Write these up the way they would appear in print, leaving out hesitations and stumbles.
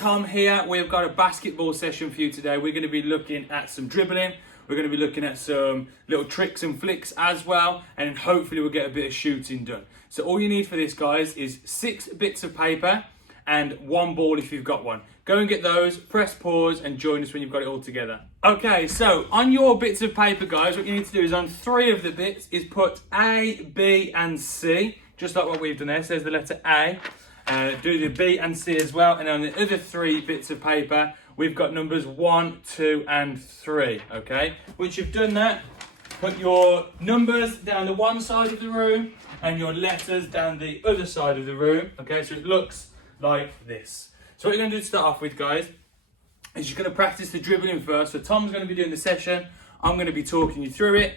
Tom here. We've got a basketball session for you today. We're going to be looking at some dribbling. We're going to be looking at some little tricks and flicks as well. And hopefully we'll get a bit of shooting done. So all you need for this, guys, is 6 bits of paper and 1 ball if you've got one. Go and get those, press pause and join us when you've got it all together. Okay, so on your bits of paper, guys, what you need to do is on 3 of the bits is put A, B and C. Just like what we've done there. So there's the letter A. Do the B and C as well, and on the other 3 bits of paper we've got numbers 1, 2 and 3. Okay, once you've done that, put your numbers down the one side of the room and your letters down the other side of the room. Okay, so it looks like this. So what you're going to do to start off with, guys, is you're going to practice the dribbling first. So Tom's going to be doing the session, I'm going to be talking you through it.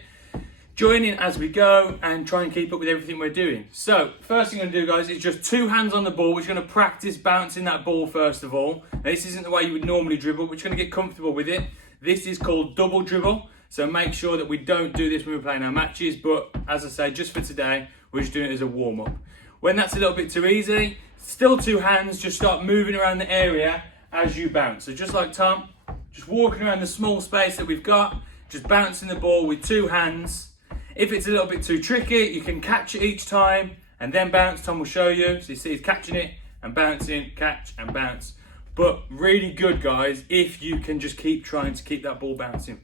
Join in as we go and try and keep up with everything we're doing. So, first thing I'm going to do, guys, is just 2 hands on the ball. We're just going to practice bouncing that ball first of all. Now, this isn't the way you would normally dribble. We're just going to get comfortable with it. This is called double dribble. So make sure that we don't do this when we're playing our matches. But as I say, just for today, we're just doing it as a warm-up. When that's a little bit too easy, still 2 hands, just start moving around the area as you bounce. So just like Tom, just walking around the small space that we've got, just bouncing the ball with 2 hands. If it's a little bit too tricky, you can catch it each time and then bounce. Tom will show you. So you see he's catching it and bouncing, catch and bounce. But really good, guys, if you can just keep trying to keep that ball bouncing.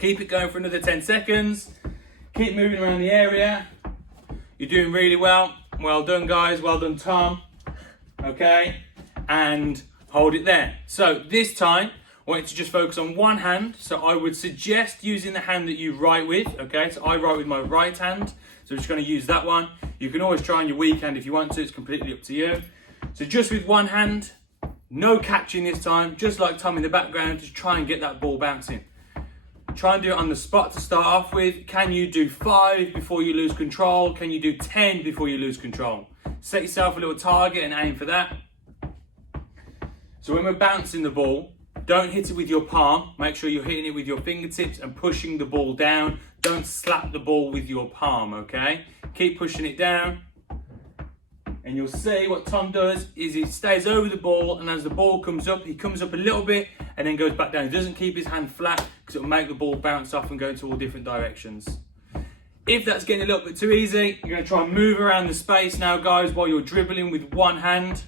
Keep it going for another 10 seconds. Keep moving around the area. You're doing really well. Well done, guys. Well done, Tom. Okay, and hold it there. So this time, I want you to just focus on one hand. So I would suggest using the hand that you write with. Okay, so I write with my right hand. So I'm just going to use that one. You can always try on your weak hand if you want to. It's completely up to you. So just with one hand, no catching this time. Just like Tom in the background, just try and get that ball bouncing. Try and do it on the spot to start off with. Can you do 5 before you lose control? Can you do 10 before you lose control? Set yourself a little target and aim for that. So when we're bouncing the ball, don't hit it with your palm. Make sure you're hitting it with your fingertips and pushing the ball down. Don't slap the ball with your palm, okay? Keep pushing it down. And you'll see what Tom does is he stays over the ball, and as the ball comes up, he comes up a little bit and then goes back down. He doesn't keep his hand flat because it'll make the ball bounce off and go into all different directions. If that's getting a little bit too easy, you're going to try and move around the space now, guys, while you're dribbling with one hand.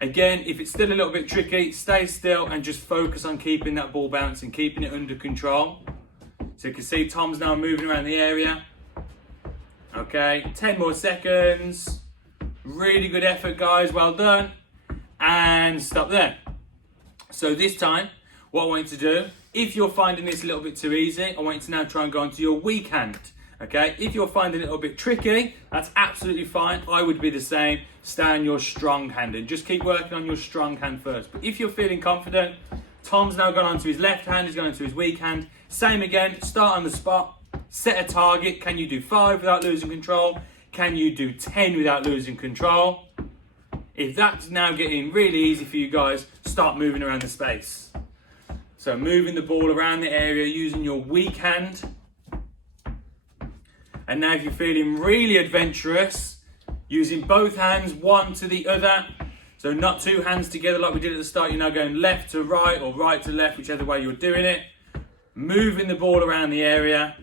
Again, if it's still a little bit tricky, stay still and just focus on keeping that ball bouncing, keeping it under control. So you can see Tom's now moving around the area. Okay, 10 more seconds. Really good effort, guys, well done. And stop there. So this time, what I want you to do, if you're finding this a little bit too easy, I want you to now try and go onto your weak hand. Okay, if you're finding it a little bit tricky, that's absolutely fine. I would be the same. Stay on your strong hand and just keep working on your strong hand first. But if you're feeling confident, Tom's now gone onto his left hand, he's gone onto his weak hand. Same again, start on the spot, set a target. Can you do 5 without losing control? Can you do 10 without losing control? If that's now getting really easy for you guys, start moving around the space. So moving the ball around the area using your weak hand. And now if you're feeling really adventurous, using both hands, one to the other. So not 2 hands together like we did at the start. You're now going left to right or right to left, whichever way you're doing it. Moving the ball around the area.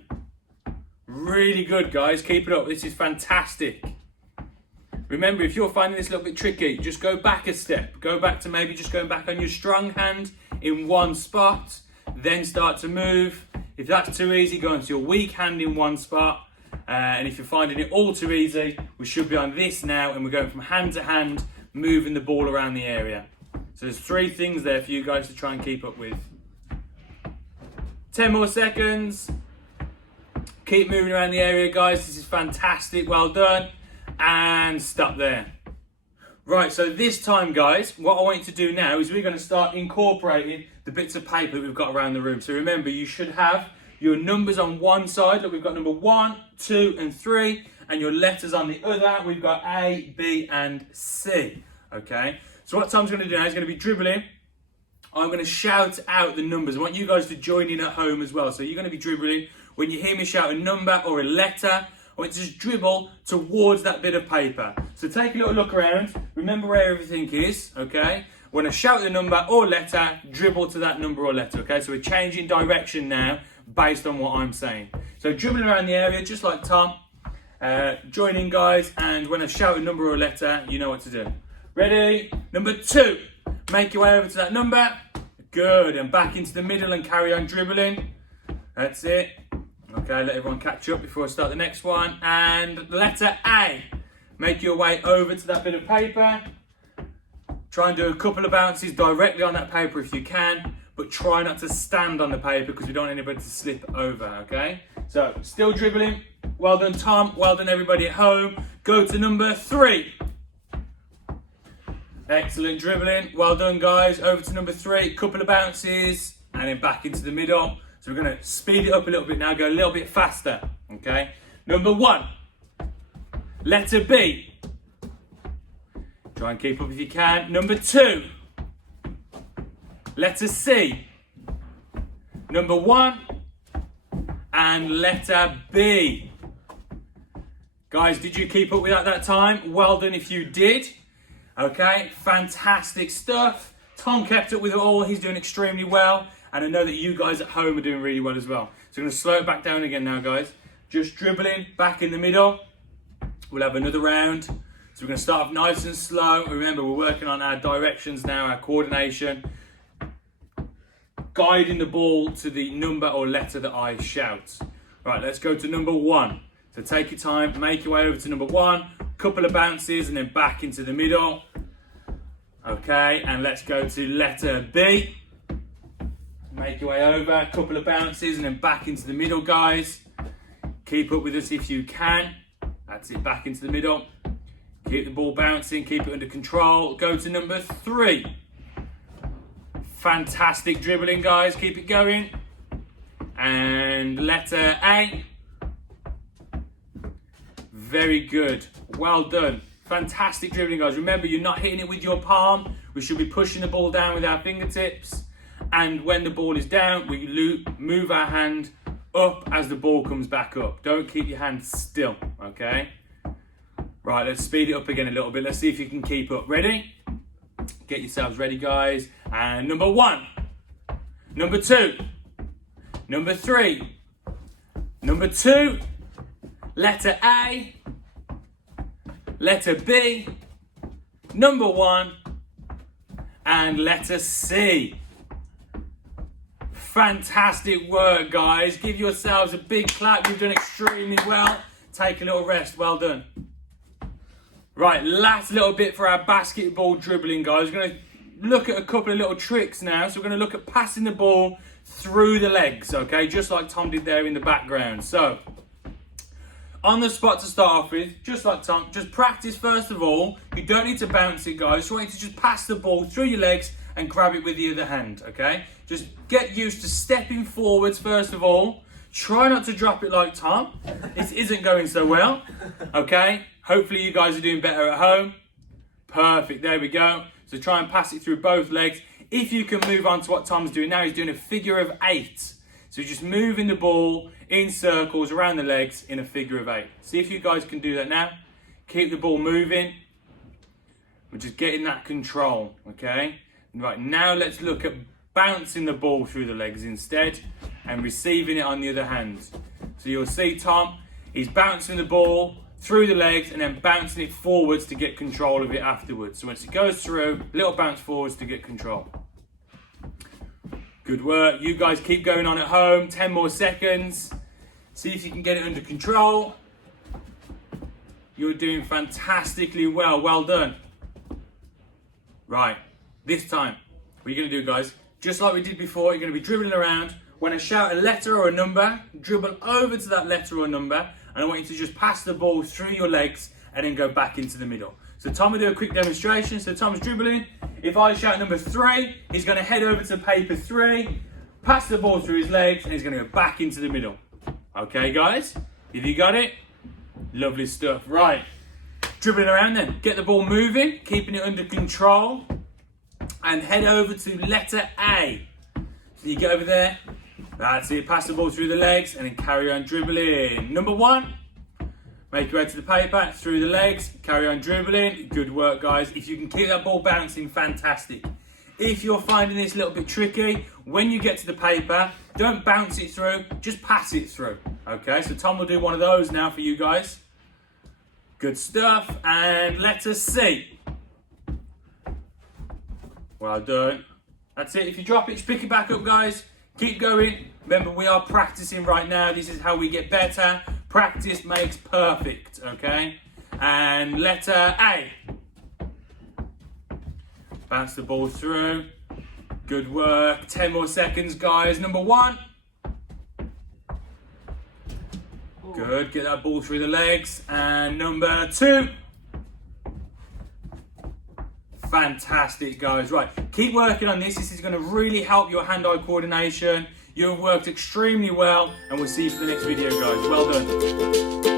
Really good, guys. Keep it up. This is fantastic. Remember, if you're finding this a little bit tricky, just go back a step. Go back to maybe just going back on your strong hand in one spot. Then start to move. If that's too easy, go onto your weak hand in one spot. And if you're finding it all too easy, we should be on this now, and we're going from hand to hand, moving the ball around the area. So there's 3 things there for you guys to try and keep up with. 10 more seconds. Keep moving around the area, guys. This is fantastic. Well done. And stop there. Right, so this time, guys, what I want you to do now is we're going to start incorporating the bits of paper that we've got around the room. So remember, you should have your numbers on one side. Look, we've got number 1, 2 and 3, and your letters on the other. We've got A, B and C. Okay, so what Tom's going to do now is going to be dribbling. I'm going to shout out the numbers. I want you guys to join in at home as well. So you're going to be dribbling. When you hear me shout a number or a letter, I want you to just dribble towards that bit of paper. So take a little look around, remember where everything is, okay? When I shout the number or letter, dribble to that number or letter, okay? So we're changing direction now based on what I'm saying. So dribbling around the area, just like Tom. Join in, guys, and when I shout a number or a letter, you know what to do. Ready? Number 2. Make your way over to that number. Good, and back into the middle and carry on dribbling. That's it. Okay, let everyone catch up before I start the next one. And letter A. Make your way over to that bit of paper. Try and do a couple of bounces directly on that paper if you can, but try not to stand on the paper because we don't want anybody to slip over, okay? So, still dribbling. Well done, Tom. Well done, everybody at home. Go to number 3. Excellent dribbling. Well done, guys. Over to number 3. Couple of bounces and then back into the middle. So we're going to speed it up a little bit now. Go a little bit faster, okay? Number 1. Letter B. Try and keep up if you can. Number 2. Letter C. Number 1. And letter B. Guys, did you keep up with that time? Well done if you did. Okay, fantastic stuff. Tom kept up with it all. He's doing extremely well. And I know that you guys at home are doing really well as well. So I'm going to slow it back down again now, guys. Just dribbling back in the middle. We'll have another round. So we're going to start off nice and slow. Remember, we're working on our directions now, our coordination. Guiding the ball to the number or letter that I shout. Right, let's go to number 1. So take your time, make your way over to number 1. Couple of bounces and then back into the middle. Okay, and let's go to letter B. Make your way over, couple of bounces and then back into the middle, guys. Keep up with us if you can. That's it, back into the middle. Keep the ball bouncing, keep it under control. Go to number 3. Fantastic dribbling, guys. Keep it going. And letter A. Very good. Well done. Fantastic dribbling, guys. Remember, you're not hitting it with your palm. We should be pushing the ball down with our fingertips. And when the ball is down, we move our hand up as the ball comes back up. Don't keep your hand still, okay? Right, let's speed it up again a little bit. Let's see if you can keep up. Ready? Get yourselves ready, guys. And number 1. Number 2. Number 3. Number 2. Letter A. Letter B. Number 1. And letter C. Fantastic work, guys. Give yourselves a big clap. You've done extremely well. Take a little rest. Well done. Right, last little bit for our basketball dribbling, guys. We're going to look at a couple of little tricks now. So we're going to look at passing the ball through the legs, okay? Just like Tom did there in the background. So, on the spot to start off with, just like Tom, just practice first of all. You don't need to bounce it, guys. So I want you to just pass the ball through your legs and grab it with the other hand, okay? Just get used to stepping forwards first of all. Try not to drop it like Tom. It isn't going so well, okay? Hopefully you guys are doing better at home. Perfect, there we go. So try and pass it through both legs. If you can move on to what Tom's doing now, he's doing a figure of 8. So just moving the ball in circles around the legs in a figure of 8. See if you guys can do that now. Keep the ball moving. We're just getting that control, okay? Right, now let's look at bouncing the ball through the legs instead and receiving it on the other hand. So you'll see Tom, he's bouncing the ball through the legs and then bouncing it forwards to get control of it afterwards. So once it goes through, little bounce forwards to get control. Good work. You guys keep going on at home. 10 more seconds. See if you can get it under control. You're doing fantastically well. Well done. Right. This time, what you're going to do, guys, just like we did before, you're going to be dribbling around. When I shout a letter or a number, dribble over to that letter or number, and I want you to just pass the ball through your legs and then go back into the middle. So Tom will do a quick demonstration. So Tom's dribbling. If I shout number 3, he's going to head over to paper 3, pass the ball through his legs, and he's going to go back into the middle. Okay, guys? Have you got it? Lovely stuff. Right. Dribbling around then. Get the ball moving, keeping it under control, and head over to letter A. So you get over there. That's it. Pass the ball through the legs and then carry on dribbling. Number 1. Make your way to the paper, through the legs, carry on dribbling. Good work, guys. If you can keep that ball bouncing, fantastic. If you're finding this a little bit tricky, when you get to the paper, don't bounce it through, just pass it through. Okay, so Tom will do one of those now for you guys. Good stuff, and letter C. Well done. That's it. If you drop it, just pick it back up, guys. Keep going. Remember, we are practicing right now. This is how we get better. Practice makes perfect, okay? And letter A. Bounce the ball through. Good work. 10 more seconds, guys. Number 1. Good. Get that ball through the legs. And number 2. Fantastic, guys. Right, keep working on this. This is going to really help your hand-eye coordination. You have worked extremely well, and we'll see you for the next video, guys. Well done.